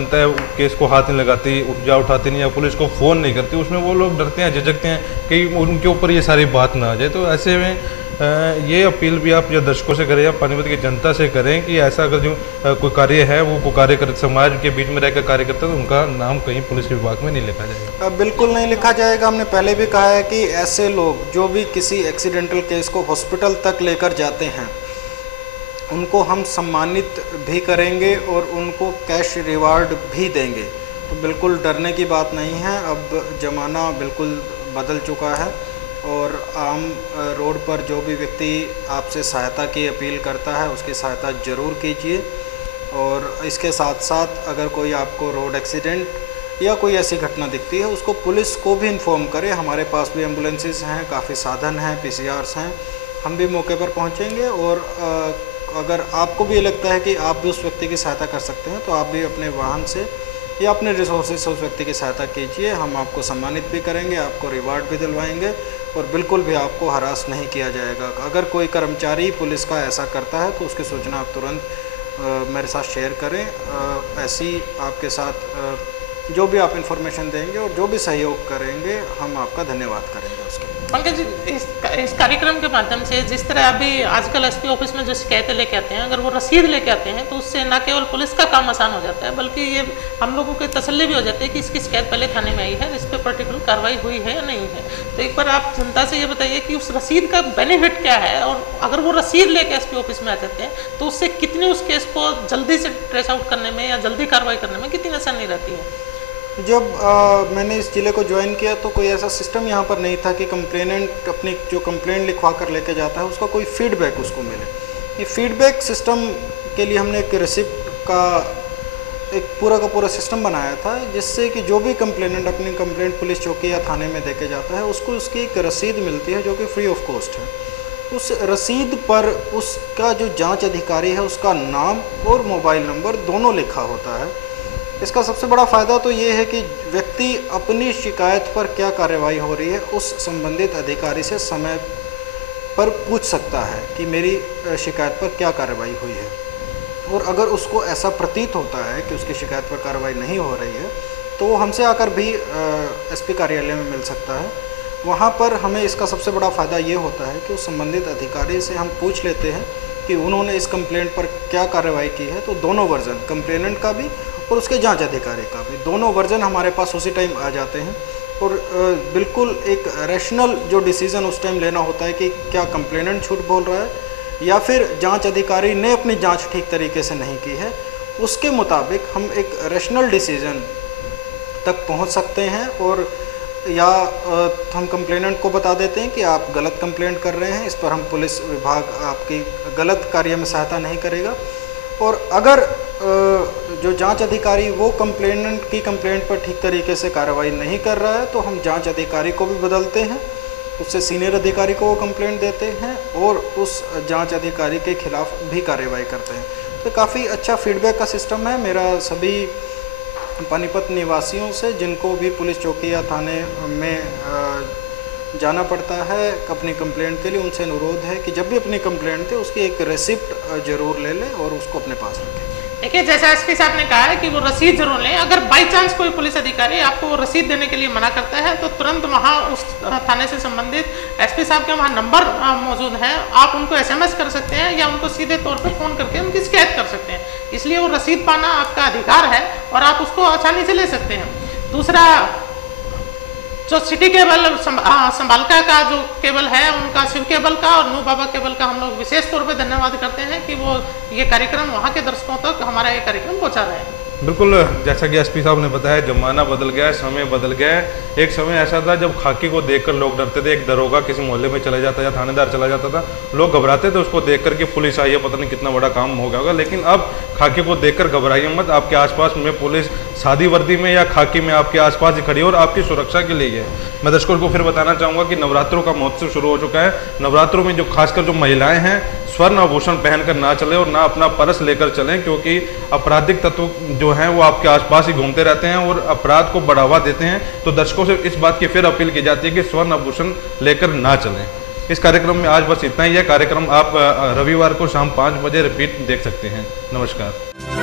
जनता है केस को हाथ नहीं लगाती, जा उठाती नहीं या पुलिस को फ़ोन नहीं करती, उसमें वो लोग डरते हैं, झिझकते हैं कि उनके ऊपर ये सारी बात ना आ जाए। तो ऐसे में ये अपील भी आप या दर्शकों से करें या पानीपत की जनता से करें कि ऐसा अगर जो कोई कार्य है वो कार्य कर समाज के बीच में रहकर कार्य करता है तो उनका नाम कहीं पुलिस विभाग में नहीं लिखा जाएगा। बिल्कुल नहीं लिखा जाएगा। हमने पहले भी कहा है कि ऐसे लोग जो भी किसी एक्सीडेंटल केस को हॉस्पिटल तक लेकर जाते हैं उनको हम सम्मानित भी करेंगे और उनको कैश रिवार्ड भी देंगे। तो बिल्कुल डरने की बात नहीं है। अब ज़माना बिल्कुल बदल चुका है और आम रोड पर जो भी व्यक्ति आपसे सहायता की अपील करता है उसकी सहायता ज़रूर कीजिए। और इसके साथ साथ अगर कोई आपको रोड एक्सीडेंट या कोई ऐसी घटना दिखती है उसको पुलिस को भी इन्फॉर्म करें। हमारे पास भी एम्बुलेंसेस हैं, काफ़ी साधन हैं, पीसीआर्स हैं, हम भी मौके पर पहुंचेंगे। और अगर आपको भी लगता है कि आप भी उस व्यक्ति की सहायता कर सकते हैं तो आप भी अपने वाहन से या अपने रिसोर्सेज से उस व्यक्ति की सहायता कीजिए। हम आपको सम्मानित भी करेंगे, आपको रिवार्ड भी दिलवाएंगे और बिल्कुल भी आपको हरास नहीं किया जाएगा। अगर कोई कर्मचारी पुलिस का ऐसा करता है तो उसकी सूचना आप तुरंत मेरे साथ शेयर करें। ऐसी आपके साथ जो भी आप इंफॉर्मेशन देंगे और जो भी सहयोग करेंगे हम आपका धन्यवाद करेंगे उसके लिए। पंकज जी, इस कार्यक्रम के माध्यम से जिस तरह अभी आजकल एसपी ऑफिस में जो शिकायतें लेके आते हैं, अगर वो रसीद लेके आते हैं तो उससे न केवल पुलिस का काम आसान हो जाता है बल्कि ये हम लोगों की तसल्ली भी हो जाती है कि इसकी शिकायत पहले थाने में आई है, इस पर पर्टिकुलर कार्रवाई हुई है या नहीं है। तो एक बार आप जनता से ये बताइए कि उस रसीद का बेनिफिट क्या है और अगर वो रसीद लेके एसपी ऑफिस में आ जाते हैं तो उससे कितनी उस केस को जल्दी से ट्रेस आउट करने में या जल्दी कार्रवाई करने में कितनी आसानी रहती है। जब मैंने इस ज़िले को ज्वाइन किया तो कोई ऐसा सिस्टम यहाँ पर नहीं था कि कंप्लेनेंट अपनी जो कंप्लेंट लिखवा कर लेके जाता है उसका कोई फीडबैक उसको मिले। ये फीडबैक सिस्टम के लिए हमने एक रिसिप्ट का एक पूरा का पूरा सिस्टम बनाया था जिससे कि जो भी कंप्लेनेंट अपनी कंप्लेंट पुलिस चौकी या थाने में देके जाता है उसको उसकी एक रसीद मिलती है जो कि फ्री ऑफ कॉस्ट है। उस रसीद पर उसका जो जाँच अधिकारी है उसका नाम और मोबाइल नंबर दोनों लिखा होता है। इसका सबसे बड़ा फ़ायदा तो ये है कि व्यक्ति अपनी शिकायत पर क्या कार्रवाई हो रही है उस संबंधित अधिकारी से समय पर पूछ सकता है कि मेरी शिकायत पर क्या कार्रवाई हुई है। और अगर उसको ऐसा प्रतीत होता है कि उसकी शिकायत पर कार्रवाई नहीं हो रही है तो वो हमसे आकर भी एसपी कार्यालय में मिल सकता है। वहाँ पर हमें इसका सबसे बड़ा फ़ायदा ये होता है कि उस संबंधित अधिकारी से हम पूछ लेते हैं कि उन्होंने इस कंप्लेंट पर क्या कार्रवाई की है। तो दोनों वर्जन, कंप्लेनेंट का भी और उसके जांच अधिकारी का भी, दोनों वर्जन हमारे पास उसी टाइम आ जाते हैं। और बिल्कुल एक रैशनल जो डिसीज़न उस टाइम लेना होता है कि क्या कंप्लेनेंट झूठ बोल रहा है या फिर जांच अधिकारी ने अपनी जांच ठीक तरीके से नहीं की है, उसके मुताबिक हम एक रैशनल डिसीज़न तक पहुंच सकते हैं। और या हम कंप्लेनेंट को बता देते हैं कि आप गलत कंप्लेंट कर रहे हैं, इस पर हम पुलिस विभाग आपकी गलत कार्य में सहायता नहीं करेगा। और अगर जो जांच अधिकारी वो कंप्लेनेंट की कंप्लेंट पर ठीक तरीके से कार्रवाई नहीं कर रहा है तो हम जांच अधिकारी को भी बदलते हैं, उससे सीनियर अधिकारी को वो कंप्लेंट देते हैं और उस जांच अधिकारी के खिलाफ भी कार्रवाई करते हैं। तो काफ़ी अच्छा फीडबैक का सिस्टम है। मेरा सभी पानीपत निवासियों से जिनको भी पुलिस चौकी या थाने में जाना पड़ता है अपनी कंप्लेंट के लिए, उनसे अनुरोध है कि जब भी अपनी कंप्लेंट दे उसकी एक रेसिप्ट जरूर ले लें और उसको अपने पास रखें। देखिए, जैसा एसपी साहब ने कहा है कि वो रसीद जरूर लें। अगर बाई चांस कोई पुलिस अधिकारी आपको वो रसीद देने के लिए मना करता है तो तुरंत वहाँ उस थाने से संबंधित एसपी साहब के वहाँ नंबर मौजूद है, आप उनको एसएमएस कर सकते हैं या उनको सीधे तौर पर फ़ोन करके उनकी शिकायत कर सकते हैं। इसलिए वो रसीद पाना आपका अधिकार है और आप उसको आसानी से ले सकते हैं। दूसरा, जो सिटी केबल संभालका का जो केबल है उनका, शिव केबल का और नू बाबा केबल का हम लोग विशेष तौर पे धन्यवाद करते हैं कि वो ये कार्यक्रम वहाँ के दर्शकों तक हमारा ये कार्यक्रम पहुँचा रहे हैं। बिल्कुल, जैसा कि एसपी साहब ने बताया, ज़माना बदल गया है, समय बदल गया है। एक समय ऐसा था जब खाकी को देखकर लोग डरते थे। एक दरोगा किसी मोहल्ले में चला जाता या थानेदार चला जाता था, लोग घबराते थे उसको देखकर कि पुलिस आई है, पता नहीं कितना बड़ा काम हो गया होगा। लेकिन अब खाकी को देखकर घबराइए मत, आपके आसपास में पुलिस सादी वर्दी में या खाकी में आपके आसपास ही खड़ी है और आपकी सुरक्षा के लिए है। मैं दर्शकों को फिर बताना चाहूँगा कि नवरात्रों का महोत्सव शुरू हो चुका है। नवरात्रों में जो खासकर जो महिलाएँ हैं स्वर्ण आभूषण पहनकर ना चलें और ना अपना पर्स लेकर चलें, क्योंकि आपराधिक तत्व जो हैं वो आपके आसपास ही घूमते रहते हैं और अपराध को बढ़ावा देते हैं। तो दर्शकों से इस बात की फिर अपील की जाती है कि स्वर्ण आभूषण लेकर ना चलें। इस कार्यक्रम में आज बस इतना ही है। कार्यक्रम आप रविवार को शाम 5 बजे रिपीट देख सकते हैं। नमस्कार।